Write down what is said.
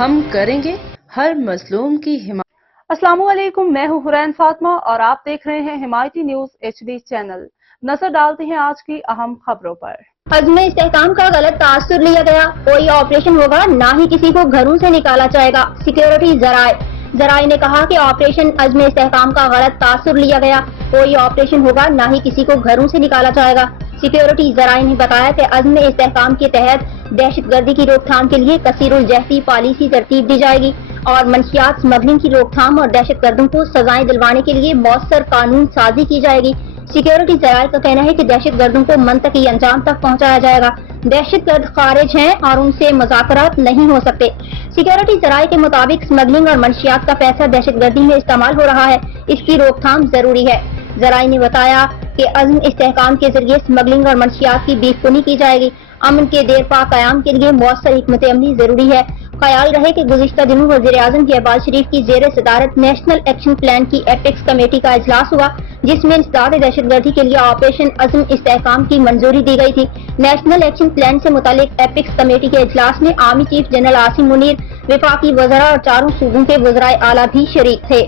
ہم کریں گے ہر مظلوم کی حمایت۔ السلام علیکم، میں ہوں حرین فاطمہ اور آپ دیکھ رہے ہیں حمایتی نیوز HD چینل۔ نظر ڈالتے ہیں آج کی اہم خبروں پر۔ عزم استحکام کا غلط تاثر لیا گیا، کوئی آپریشن ہوگا نہ ہی کسی کو گھروں سے نکالا جائے گا۔ سیکیورٹی ذرائع نے کہا کہ آپریشن عزم استحکام کا غلط تاثر لیا گیا، کوئی آپریشن ہوگا نہ ہی کسی کو گھروں سے نکالا جائے گا۔ سیکیورٹی ذرائع نے بتایا کہ عزم استحکام کے تحت دہشت گردی کی روک تھام کے لیے کثیر الجہتی پالیسی ترتیب دی جائے گی اور منشیات اسمگلنگ کی روک تھام اور دہشت گردوں کو سزائیں دلوانے کے لیے مؤثر قانون سازی کی جائے گی۔ سیکیورٹی ذرائع کا کہنا ہے کہ دہشت گردوں کو منطقی انجام تک پہنچایا جائے گا۔ دہشت گرد خارج ہیں اور ان سے مذاکرات نہیں ہو سکتے۔ سیکیورٹی ذرائع کے مطابق اسمگلنگ اور منشیات کا پیسہ دہشت گردی میں استعمال ہو رہا ہے، اس کی روک تھام ضروری ہے۔ ذرائع نے بتایا کہ عزم استحکام کے ذریعے اسمگلنگ اور منشیات کی بیخ کنی کی جائے گی۔ امن کے دیر پا قیام کے لیے مؤثر حکمت عملی ضروری ہے۔ خیال رہے کہ گزشتہ دنوں وزیر اعظم شہباز شریف کی زیر صدارت نیشنل ایکشن پلان کی ایپیکس کمیٹی کا اجلاس ہوا، جس میں انسداد دہشت گردی کے لیے آپریشن عزم استحکام کی منظوری دی گئی تھی۔ نیشنل ایکشن پلان سے متعلق ایپیکس کمیٹی کے اجلاس میں army chief general Asim Munir, وفاقی وزراء اور چاروں صوبوں کے وزرائے اعلیٰ بھی شریک تھے۔